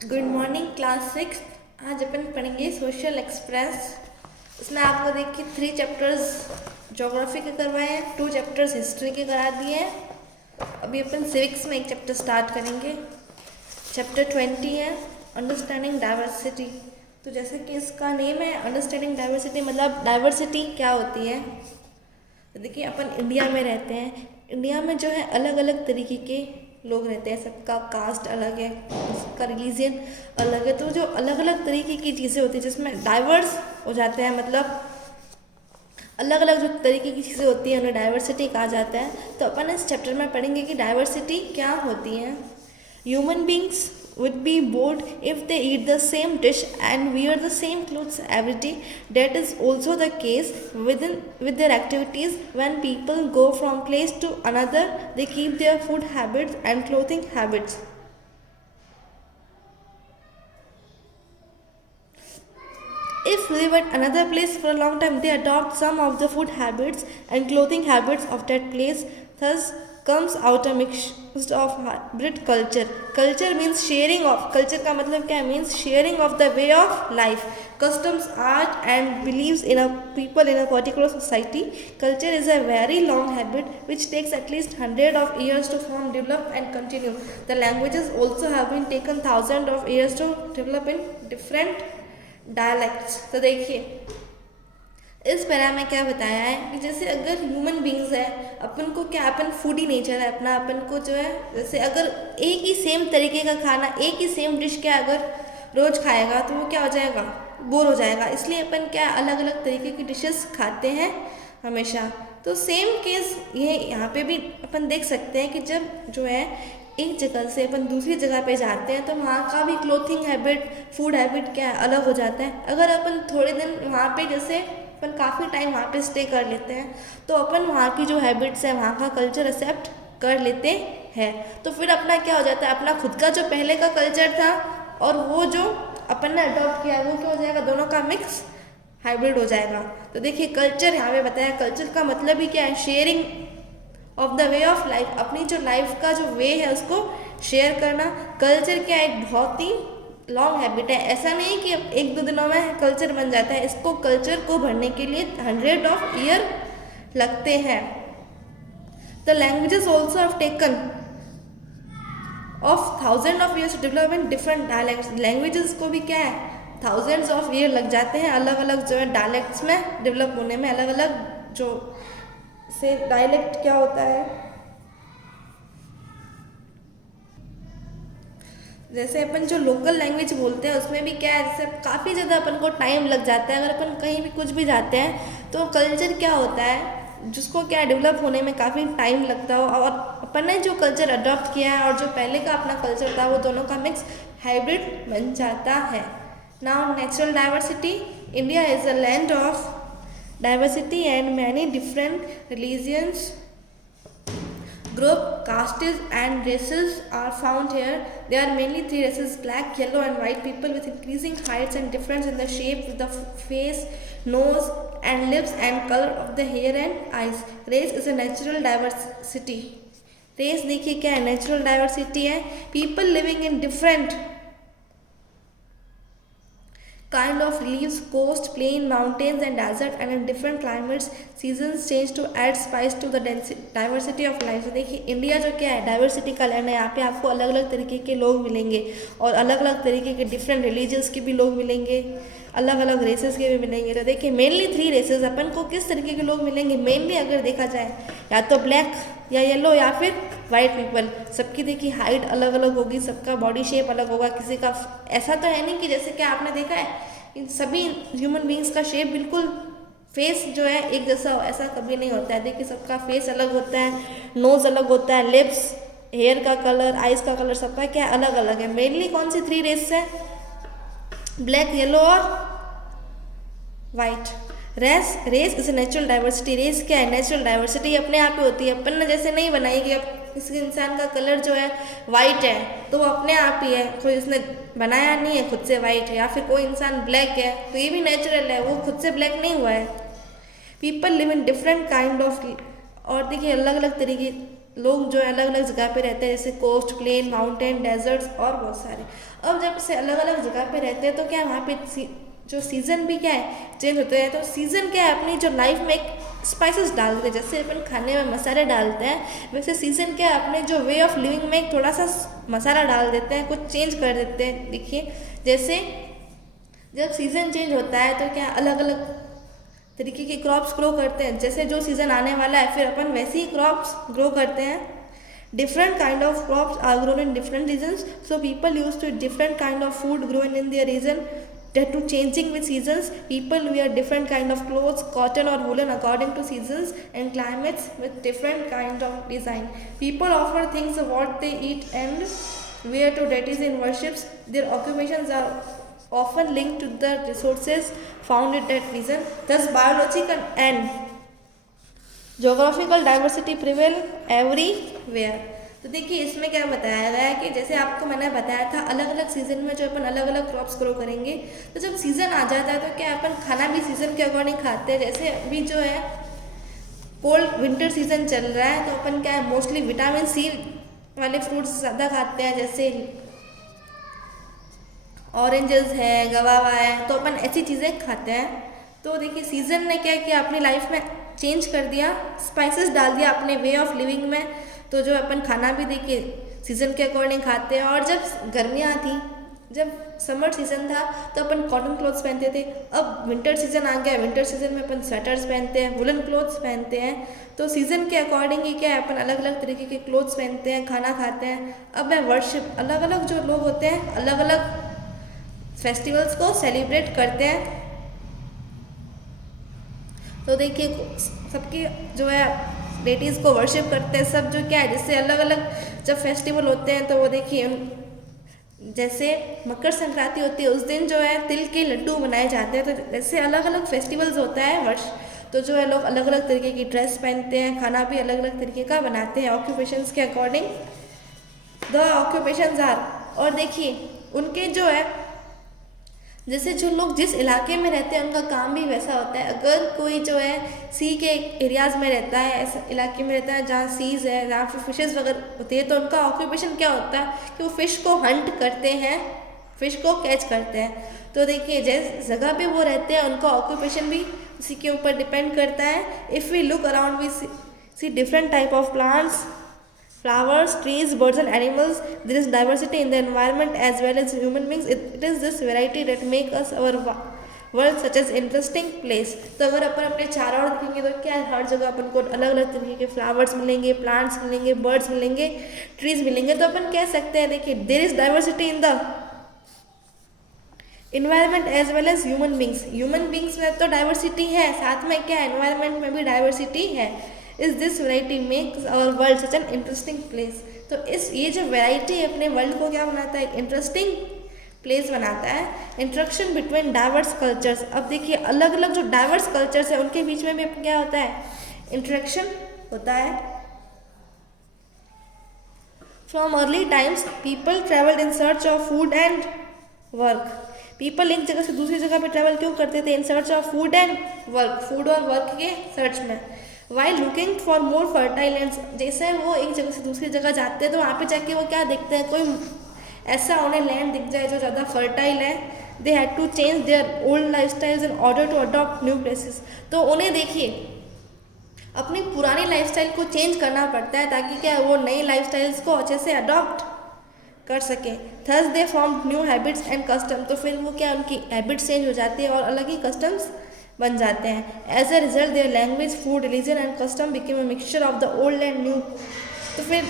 Good morning class 6। आज अपन पढ़ेंगे social express. इसमें आपको देखिए 3 चैप्टर्स ज्योग्राफी के करवाए हैं, 2 चैप्टर्स हिस्ट्री के करा दिए हैं। अभी अपन सिविक्स में एक चैप्टर स्टार्ट करेंगे। चैप्टर 20 है अंडरस्टैंडिंग डाइवर्सिटी। तो जैसे कि इसका नेम है अंडरस्टैंडिंग डाइवर्सिटी, मतलब डाइवर्सिटी क्या होती है। तो देखिए अपन इंडिया में रहते हैं, इंडिया में जो है अलग अलग तरीके के लोग रहते हैं, सबका कास्ट अलग है, सबका रिलीजन अलग है। तो जो अलग अलग तरीके की चीज़ें होती हैं जिसमें डाइवर्स हो जाते हैं, मतलब अलग अलग जो तरीके की चीज़ें होती हैं उन्हें डाइवर्सिटी कहा जाता है। तो अपन इस चैप्टर में पढ़ेंगे कि डाइवर्सिटी क्या होती है। Human beings would be bored if they eat the same dish and wear the same clothes every day. That is also the case with their activities. When people go from place to another, they keep their food habits and clothing habits. If they live at another place for a long time, they adopt some of the food habits and clothing habits of that place. Thus comes out a mix of hybrid culture. Culture means sharing of. Culture का मतलब क्या means sharing of the way of life, customs, art and beliefs in a people in a particular society. Culture is a very long habit which takes at least 100 of years to form, develop and continue. The languages also have been taken thousands of years to develop in different dialects. तो देखिए इस para में क्या बताया है कि जैसे अगर ह्यूमन बींग्स है, अपन को क्या, अपन फूडी नेचर है अपना, अपन को जो है जैसे अगर एक ही सेम तरीके का खाना, एक ही सेम डिश क्या अगर रोज़ खाएगा तो वो क्या हो जाएगा, बोर हो जाएगा। इसलिए अपन क्या अलग अलग तरीके की डिशेस खाते हैं हमेशा। तो सेम केस ये यहाँ पे भी अपन देख सकते हैं कि जब जो है एक जगह से अपन दूसरी जगह पे जाते हैं तो वहाँ का भी क्लोथिंग हैबिट, फूड हैबिट क्या है, अलग हो जाता है। अगर अपन थोड़े दिन वहाँ पे जैसे अपन काफ़ी टाइम वहाँ पे स्टे कर लेते हैं तो अपन वहाँ की जो हैबिट्स है, वहाँ का कल्चर एक्सेप्ट कर लेते हैं। तो फिर अपना क्या हो जाता है, अपना खुद का जो पहले का कल्चर था और वो जो अपन ने अडॉप्ट किया वो क्या हो जाएगा, दोनों का मिक्स हाइब्रिड हो जाएगा। तो देखिए कल्चर यहाँ पे बताया, कल्चर का मतलब ही क्या है, sharing of the way of life, अपनी जो लाइफ का जो वे है उसको शेयर करना। कल्चर क्या एक बहुत ही लॉन्ग हैबिट है, ऐसा नहीं कि एक दो दिनों में कल्चर बन जाता है। इसको कल्चर को भरने के लिए 100 ऑफ ईयर लगते हैं। The languages also have taken of 1000 of years to develop in different dialects. Languages को भी क्या है थाउजेंड्स ऑफ ईयर लग जाते हैं अलग अलग जो है डायलेक्ट्स में डेवलप होने में। अलग अलग जो से डायलेक्ट क्या होता है, जैसे अपन जो लोकल लैंग्वेज बोलते हैं उसमें भी क्या है, जैसे काफ़ी ज़्यादा अपन को टाइम लग जाता है। अगर अपन कहीं भी कुछ भी जाते हैं तो कल्चर क्या होता है जिसको क्या डेवलप होने में काफ़ी टाइम लगता हो, और अपन ने जो कल्चर अडॉप्ट किया है और जो पहले का अपना कल्चर था वो दोनों का मिक्स हाइब्रिड बन जाता है। Now natural diversity. India is a land of diversity and many different religions, group, castes and races are found here. There are mainly 3 races: black, yellow and white people with increasing heights and difference in the shape of the face, nose and lips and color of the hair and eyes. Race is a natural diversity. Race देखिए क्या है, natural diversity है। People living in different kind of reliefs, coast, plain, mountains and desert and in different climates, seasons change to add spice to the diversity of life. तो देखिए India जो क्या है diversity का लैंड है, यहाँ पे आपको अलग अलग तरीके के लोग मिलेंगे और अलग अलग तरीके के डिफरेंट रिलीजन्स के भी लोग मिलेंगे, अलग अलग रेसेस के भी मिलेंगे। तो देखिए मेनली 3 रेसेस अपन को किस तरीके के लोग मिलेंगे, मेनली अगर देखा जाए या तो ब्लैक या येलो या फिर वाइट पीपल। सबकी देखिए हाइट अलग अलग होगी, सबका बॉडी शेप अलग होगा, किसी का ऐसा तो है नहीं कि जैसे कि आपने देखा है इन सभी ह्यूमन बींग्स का शेप बिल्कुल फेस जो है एक जैसा हो, ऐसा कभी नहीं होता है। देखिए सबका फेस अलग होता है, नोज अलग होता है, लिप्स, हेयर का कलर, आइज का कलर, सबका क्या अलग अलग है। मेनली कौन सी 3 रेस है, ब्लैक, येलो और white. Race is natural diversity. Race क्या है, नेचुरल डाइवर्सिटी अपने आप ही होती है, अपन ने जैसे नहीं बनाई कि अब किसी इंसान का कलर जो है वाइट है तो वो अपने आप ही है, कोई उसने बनाया नहीं है खुद से वाइट है। या फिर कोई इंसान ब्लैक है तो ये भी नेचुरल है, वो खुद से ब्लैक नहीं हुआ है। People live in different kind of, और देखिए अलग अलग तरीके लोग जो है अलग अलग जगह पे रहते हैं, जैसे कोस्ट, प्लेन, माउंटेन, डेजर्ट्स और बहुत सारे। अब जब से अलग अलग जगह पे रहते हैं तो क्या वहाँ पे जो सीज़न भी क्या है चेंज होते हैं। तो सीज़न क्या है अपनी जो लाइफ में एक स्पाइसेस डालते हैं, जैसे अपन खाने में मसाले डालते हैं, वैसे सीज़न क्या है अपने जो वे ऑफ लिविंग में एक थोड़ा सा मसाला डाल देते हैं, कुछ चेंज कर देते हैं। देखिए जैसे जब सीज़न चेंज होता है तो क्या अलग अलग तरीके के क्रॉप्स ग्रो करते हैं, जैसे जो सीज़न आने वाला है फिर अपन वैसे ही क्रॉप्स ग्रो करते हैं। Different kind of crops are grown in different regions, so people used to different kind of food grown in their region. That to changing with seasons, people wear different kind of clothes, cotton or woolen, according to seasons and climates with different kind of design. People offer things of what they eat and wear to deities in worships. Their occupations are often linked to the resources found in that region. Thus, biological and geographical diversity prevail everywhere. तो देखिए इसमें क्या बताया गया है कि जैसे आपको मैंने बताया था अलग अलग सीजन में जो अपन अलग अलग क्रॉप्स ग्रो करेंगे, तो जब सीज़न आ जाता है तो क्या अपन खाना भी सीज़न के अकॉर्डिंग खाते हैं। जैसे अभी जो है कोल्ड विंटर सीजन चल रहा है तो अपन क्या है मोस्टली विटामिन सी वाले फ्रूट्स ज़्यादा खाते हैं, जैसे ऑरेंजेस है, गवावा है, तो अपन ऐसी चीज़ें खाते हैं। तो देखिए सीज़न ने क्या किया अपनी लाइफ में चेंज कर दिया, स्पाइसेस डाल दिया अपने वे ऑफ लिविंग में। तो जो अपन खाना भी देखिए सीज़न के अकॉर्डिंग खाते हैं। और जब गर्मियाँ थी, जब समर सीज़न था तो अपन कॉटन क्लॉथ्स पहनते थे। अब विंटर सीज़न आ गया, विंटर सीज़न में अपन स्वेटर्स पहनते हैं, वुलन क्लॉथ्स पहनते हैं। तो सीज़न के अकॉर्डिंग ही क्या है अपन अलग अलग तरीके के क्लॉथ्स पहनते हैं, खाना खाते हैं। अब मैं वर्शिप अलग अलग जो लोग होते हैं अलग अलग फेस्टिवल्स को सेलिब्रेट करते हैं। तो देखिए सबके जो है डेटीज़ को वर्शिप करते हैं सब, जो क्या है जिससे अलग अलग जब फेस्टिवल होते हैं तो वो देखिए जैसे मकर संक्रांति होती है उस दिन जो है तिल के लड्डू बनाए जाते हैं। तो जैसे अलग अलग फेस्टिवल्स होता है वर्ष, तो जो है लोग अलग अलग तरीके की ड्रेस पहनते हैं, खाना भी अलग अलग तरीके का बनाते हैं ऑक्यूपेशंस के अकॉर्डिंग। द ऑक्यूपेशंस आर, और देखिए उनके जो है जैसे जो लोग जिस इलाके में रहते हैं उनका काम भी वैसा होता है। अगर कोई जो है सी के एरियाज़ में रहता है, ऐसे इलाके में रहता है जहाँ सीज़ है, जहाँ फिर फिशेज़ वगैरह होती है, तो उनका ऑक्यूपेशन क्या होता है कि वो फ़िश को हंट करते हैं, फ़िश को कैच करते हैं। तो देखिए जिस जगह पे वो रहते हैं उनका ऑक्यूपेशन भी उसी के ऊपर डिपेंड करता है। If we look around we see different type of plants, flowers, trees, birds and animals. There is diversity in the environment as well as human beings. It is this variety that make us our world such as interesting place. तो अगर अपन अपने चारों ओर देखेंगे तो क्या हर जगह अपन को अलग अलग तरीके के फ्लावर्स मिलेंगे, प्लांट्स मिलेंगे, बर्ड्स मिलेंगे, ट्रीज मिलेंगे। तो अपन कह सकते हैं देखिए there is diversity in the environment as well as human beings. Human beings में तो डाइवर्सिटी है, साथ में क्या एनवायरमेंट में भी डाइवर्सिटी है। इस this variety makes our world such an interesting place. तो इस ये जो वेराइटी अपने वर्ल्ड को क्या बनाता है, एक इंटरेस्टिंग प्लेस बनाता है। Interaction between diverse cultures. अब देखिए अलग अलग जो डाइवर्स कल्चर्स है उनके बीच में भी क्या होता है, इंट्रैक्शन होता है। From early times people travelled in search of food and work. People एक जगह से दूसरी जगह पे ट्रैवल क्यों करते थे, in search of food and work, food और वर्क के सर्च में। While looking for more fertile lands, जैसे वो एक जगह से दूसरी जगह जाते हैं तो वहाँ पे जाके वो क्या देखते हैं, कोई ऐसा उन्हें लैंड दिख जाए जो ज़्यादा फर्टाइल है। They had to change their old life styles in order to adopt new places. तो उन्हें देखिए अपनी पुरानी लाइफ स्टाइल को चेंज करना पड़ता है ताकि क्या वो नई लाइफ स्टाइल्स को अच्छे से अडॉप्ट कर सकें। Thus they form new habits and custom. तो फिर वो क्या उनकी हैबिट्स चेंज हो जाती है और अलग ही कस्टम्स बन जाते हैं। As a result their language, food, religion and custom became a mixture of the old and new. तो फिर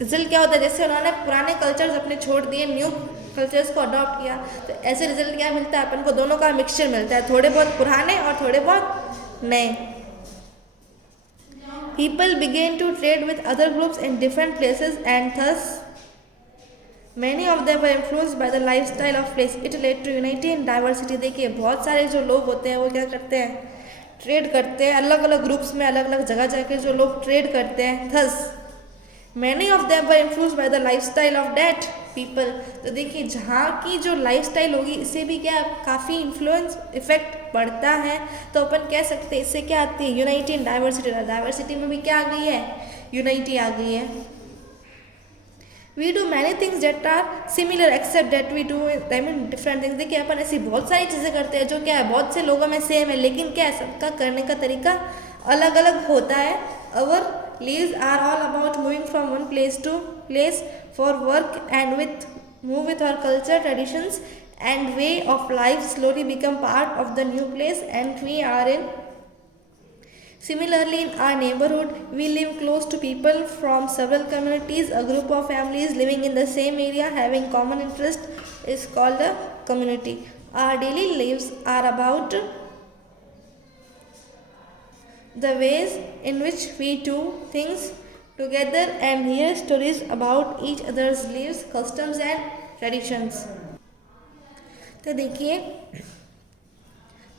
रिजल्ट क्या होता है, जैसे उन्होंने पुराने कल्चर्स अपने छोड़ दिए, न्यू कल्चर्स को अडॉप्ट किया, तो ऐसे रिजल्ट क्या मिलता है अपन को, दोनों का मिक्सचर मिलता है, थोड़े बहुत पुराने और थोड़े बहुत नए। People began to trade with other groups in different places and thus Many of them were influenced by the lifestyle of place. It led to unity in diversity. देखिए बहुत सारे जो लोग होते हैं वो क्या करते हैं, ट्रेड करते हैं अलग अलग ग्रुप्स में, अलग अलग जगह जाकर जो लोग ट्रेड करते हैं। Thus many of them were influenced by the lifestyle of that people. तो देखिए जहाँ की जो लाइफस्टाइल होगी इससे भी क्या काफ़ी इन्फ्लुएंस इफेक्ट पड़ता है। तो अपन कह सकते हैं इससे क्या आती है, यूनाइटी इन डाइवर्सिटी। डाइवर्सिटी में भी क्या आ गई है, यूनाइटी आ गई है। We do many things that are similar except that we do I mean different things. देखिए अपन ऐसी बहुत सारी चीज़ें करते हैं जो क्या है बहुत से लोगों में सेम है, लेकिन क्या है सबका करने का तरीका अलग अलग होता है। अवर lives are all about moving from one place to place for work and move with our culture, traditions and way of life slowly become part of the new place and we are in. Similarly, in our neighborhood, we live close to people from several communities. A group of families living in the same area having common interest is called a community. Our daily lives are about the ways in which we do things together and hear stories about each other's lives, customs and traditions. तो देखिए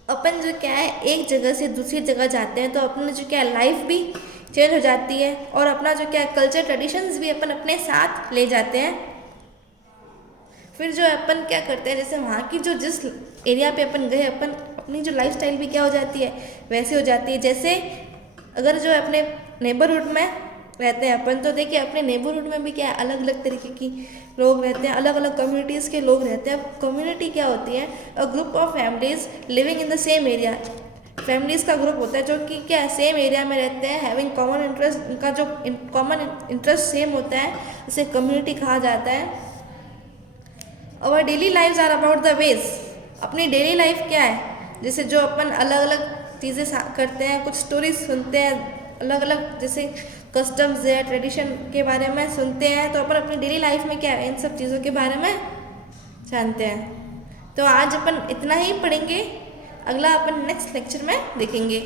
अपन जो क्या है एक जगह से दूसरी जगह जाते हैं तो अपना जो क्या है लाइफ भी चेंज हो जाती है और अपना जो क्या है कल्चर ट्रेडिशंस भी अपन अपने साथ ले जाते हैं। फिर जो अपन क्या करते हैं जैसे वहाँ की जो जिस एरिया पे अपन गए अपन अपनी जो लाइफस्टाइल भी क्या हो जाती है वैसे हो जाती है। जैसे अगर जो अपने नेबरहुड में रहते हैं अपन तो देखिए अपने नेबरहुड में भी क्या है अलग अलग तरीके की लोग रहते हैं, अलग अलग कम्युनिटीज़ के लोग रहते हैं। अब कम्युनिटी क्या होती है, a group of families living in the same area. Families का ग्रुप होता है जो कि क्या सेम एरिया में रहते हैं, हैविंग कॉमन इंटरेस्ट, उनका जो कॉमन इंटरेस्ट सेम होता है उसे कम्युनिटी कहा जाता है। और daily lives are about the ways. अपनी डेली लाइफ क्या है जैसे जो अपन अलग अलग चीज़ें करते हैं, कुछ स्टोरीज सुनते हैं, अलग अलग जैसे कस्टम्स है ट्रेडिशन के बारे में सुनते हैं, तो अपन अपनी डेली लाइफ में क्या है इन सब चीज़ों के बारे में जानते हैं। तो आज अपन इतना ही पढ़ेंगे, अगला अपन नेक्स्ट लेक्चर में देखेंगे।